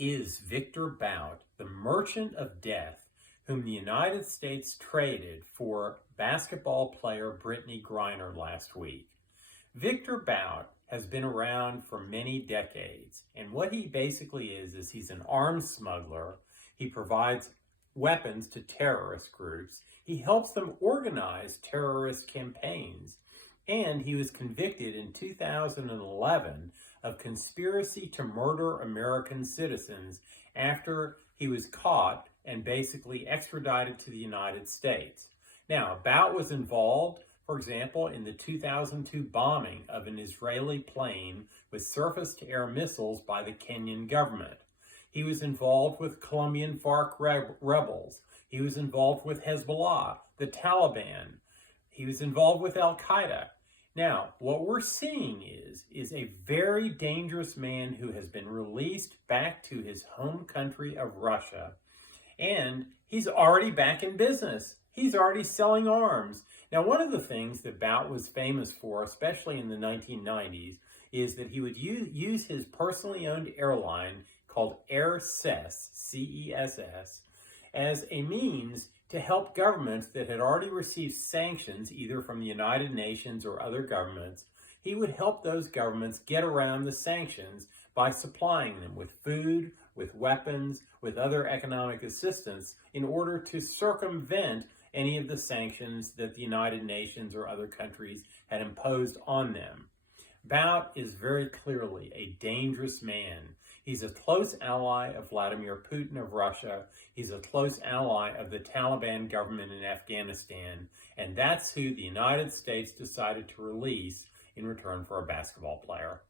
is Viktor Bout, the merchant of death, whom the United States traded for basketball player Brittany Griner last week? Viktor Bout has been around for many decades, and what he basically is he's an arms smuggler. He provides weapons to terrorist groups. He helps them organize terrorist campaigns. And he was convicted in 2011 of conspiracy to murder American citizens after he was caught and basically extradited to the United States. Now, Bout was involved, for example, in the 2002 bombing of an Israeli plane with surface-to-air missiles by the Kenyan government. He was involved with Colombian FARC rebels. He was involved with Hezbollah, the Taliban. He was involved with Al-Qaeda. Now, what we're seeing is a very dangerous man who has been released back to his home country of Russia. And he's already back in business. He's already selling arms. Now, one of the things that Bout was famous for, especially in the 1990s, is that he would use his personally owned airline called CESS, C-E-S-S, as a means to help governments that had already received sanctions, either from the United Nations or other governments. He would help those governments get around the sanctions by supplying them with food, with weapons, with other economic assistance in order to circumvent any of the sanctions that the United Nations or other countries had imposed on them. Bout is very clearly a dangerous man. He's a close ally of Vladimir Putin of Russia. He's a close ally of the Taliban government in Afghanistan. And that's who the United States decided to release in return for a basketball player.